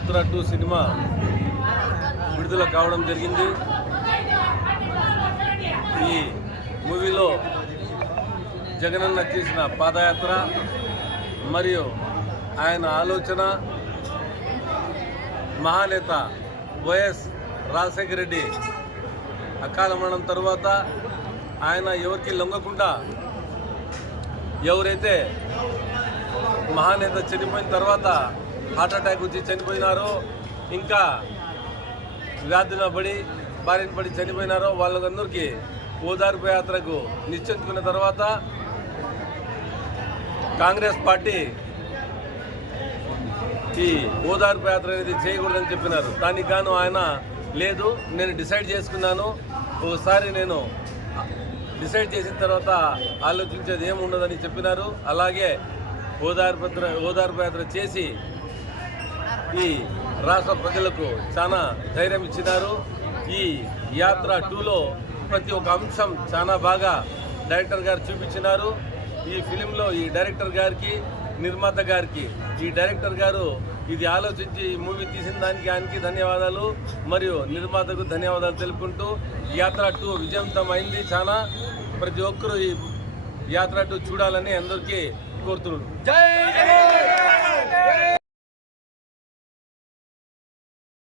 యాత్ర 2 సినిమా విడుదల కావడం జరిగింది. ఈ మూవీలో జగనన్న చేసిన పాదయాత్ర మరియు ఆయన ఆలోచన, మహానేత వైఎస్ రాజశేఖర రెడ్డి అకాల మరణం తర్వాత ఆయన ఎవరికి లొంగకుండా, ఎవరైతే మహానేత చనిపోయిన తర్వాత హార్ట్ అటాక్ వచ్చి చనిపోయినారో, ఇంకా వ్యాధుల బారిన పడి చనిపోయినారో వాళ్ళందరికీ ఓదార్పు యాత్రకు నిశ్చయించుకున్న తర్వాత కాంగ్రెస్ పార్టీ ఈ ఓదార్పు యాత్ర అనేది చేయకూడదని చెప్పినారు. దానికి గాను ఆయన లేదు, నేను డిసైడ్ చేసుకున్నాను, ఒకసారి నేను డిసైడ్ చేసిన తర్వాత ఆలోచించేది ఏముండదని చెప్పినారు. అలాగే ఓదార్పు యాత్ర చేసి ఈ రాష్ట్ర ప్రజలకు చాలా ధైర్యం ఇచ్చినారు. ఈ యాత్ర 2లో ప్రతి ఒక్క అంశం చాలా బాగా డైరెక్టర్ గారు చూపించినారు. ఈ ఫిలింలో ఈ డైరెక్టర్ గారికి, నిర్మాత గారికి, ఈ డైరెక్టర్ గారు ఇది ఆలోచించి ఈ మూవీ తీసిన దానికి ఆయనకి ధన్యవాదాలు, మరియు నిర్మాతకు ధన్యవాదాలు తెలుపుకుంటూ యాత్ర 2 విజయవంతం అయింది. చాలా ప్రతి ఒక్కరూ ఈ యాత్ర 2 చూడాలని అందరికీ కోరుతున్నాను. జై